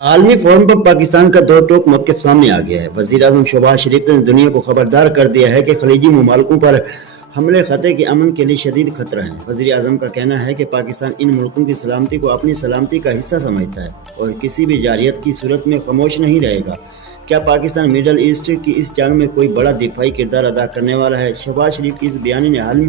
عالمی فورم پر پاکستان کا دو ٹوک موقف سامنے آ گیا ہے۔ وزیر اعظم شہباز شریف نے دنیا کو خبردار کر دیا ہے کہ خلیجی ممالکوں پر حملے خطے کے امن کے لیے شدید خطرہ ہیں۔ وزیر اعظم کا کہنا ہے کہ پاکستان ان ملکوں کی سلامتی کو اپنی سلامتی کا حصہ سمجھتا ہے اور کسی بھی جارحیت کی صورت میں خاموش نہیں رہے گا۔ کیا پاکستان مڈل ایسٹ کی اس جنگ میں کوئی بڑا دفاعی کردار ادا کرنے والا ہے؟ شہباز شریف کی اس بیان نے عالمی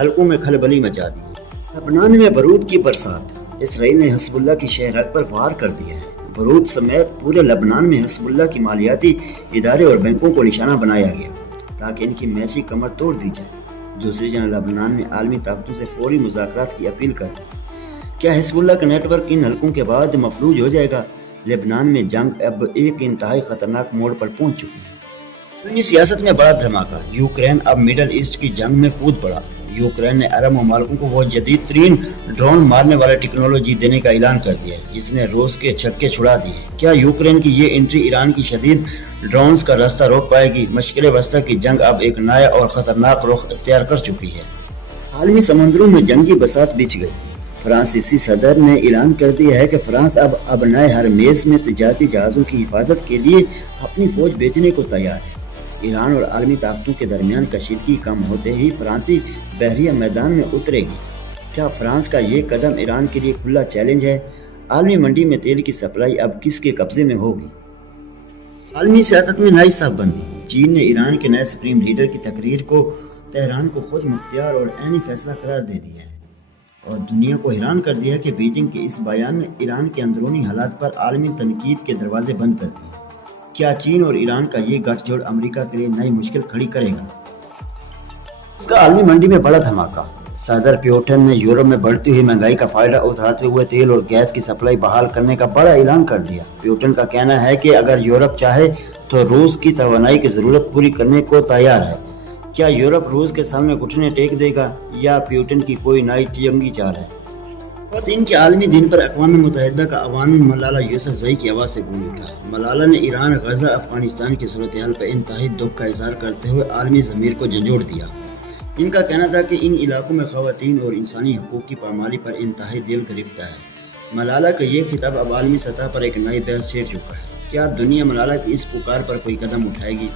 حلقوں میں کھلبلی مچا دی ہے۔ لبنان میں بارود کی برسات، اسرائیل نے حزب اللہ کی شہرک پر وار کر دیا ہے۔ بیروت سمیت پورے لبنان میں حزب اللہ کی مالیاتی ادارے اور بینکوں کو نشانہ بنایا گیا تاکہ ان کی معاشی کمر توڑ دی جائے۔ دوسری جانب لبنان نے عالمی طاقتوں سے فوری مذاکرات کی اپیل کر دی۔ کیا حزب اللہ کا نیٹ ورک ان حلقوں کے بعد مفلوج ہو جائے گا؟ لبنان میں جنگ اب ایک انتہائی خطرناک موڑ پر پہنچ چکی ہے۔ عالمی سیاست میں بڑا دھماکہ، یوکرین اب مڈل ایسٹ کی جنگ میں کود پڑا۔ یوکرین نے عرب ممالکوں کو وہ جدید ترین ڈرون مارنے والا ٹیکنالوجی دینے کا اعلان کر دیا ہے جس نے روس کے چھکے چھڑا دیے۔ کیا یوکرین کی یہ انٹری ایران کی شدید ڈرونز کا راستہ روک پائے گی؟ مشکل وسطی کی جنگ اب ایک نیا اور خطرناک رخ اختیار کر چکی ہے۔ عالمی سمندروں میں جنگی بساط بچھ گئی۔ فرانسیسی صدر نے اعلان کر دیا ہے کہ فرانس اب ابنائے ہرمیس میں تجارتی جہازوں کی حفاظت کے لیے اپنی فوج بھیجنے کو تیار ہے۔ ایران اور عالمی طاقتوں کے درمیان کشیدگی کم ہوتے ہی فرانسی بحریہ میدان میں اترے گی۔ کیا فرانس کا یہ قدم ایران کے لیے کھلا چیلنج ہے؟ عالمی منڈی میں تیل کی سپلائی اب کس کے قبضے میں ہوگی؟ عالمی سیاست میں نئی صف بندی، چین نے ایران کے نئے سپریم لیڈر کی تقریر کو تہران کو خود مختار اور عینی فیصلہ قرار دے دیا ہے اور دنیا کو حیران کر دیا کہ بیجنگ کے اس بیان نے ایران کے اندرونی حالات پر عالمی تنقید کے دروازے بند کر دیے۔ کیا چین اور ایران کا یہ گٹھ جوڑ امریکہ کے لیے نئی مشکل کھڑی کرے گا؟ اس کا عالمی منڈی میں بڑا دھماکہ، صدر پیوٹن نے یورپ میں بڑھتی ہوئی مہنگائی کا فائدہ اٹھاتے ہوئے تیل اور گیس کی سپلائی بحال کرنے کا بڑا اعلان کر دیا۔ پیوٹن کا کہنا ہے کہ اگر یورپ چاہے تو روس کی توانائی کی ضرورت پوری کرنے کو تیار ہے۔ کیا یورپ روس کے سامنے گھٹنے ٹیک دے گا یا پیوٹن کی کوئی نئی جنگی چال ہے؟ خواتین کے عالمی دن پر اقوام متحدہ کا عوام میں ملالہ یوسفزئی کی آواز سے گونج اٹھا۔ ملالہ نے ایران، غزہ، افغانستان کی صورتحال پر انتہائی دکھ کا اظہار کرتے ہوئے عالمی ضمیر کو جھنجھوڑ دیا۔ ان کا کہنا تھا کہ ان علاقوں میں خواتین اور انسانی حقوق کی پامالی پر انتہائی دل گرفتہ ہے۔ ملالہ کا یہ خطاب اب عالمی سطح پر ایک نئی بحث چھیڑ چکا ہے۔ کیا دنیا ملالہ کی اس پکار پر کوئی قدم اٹھائے گی؟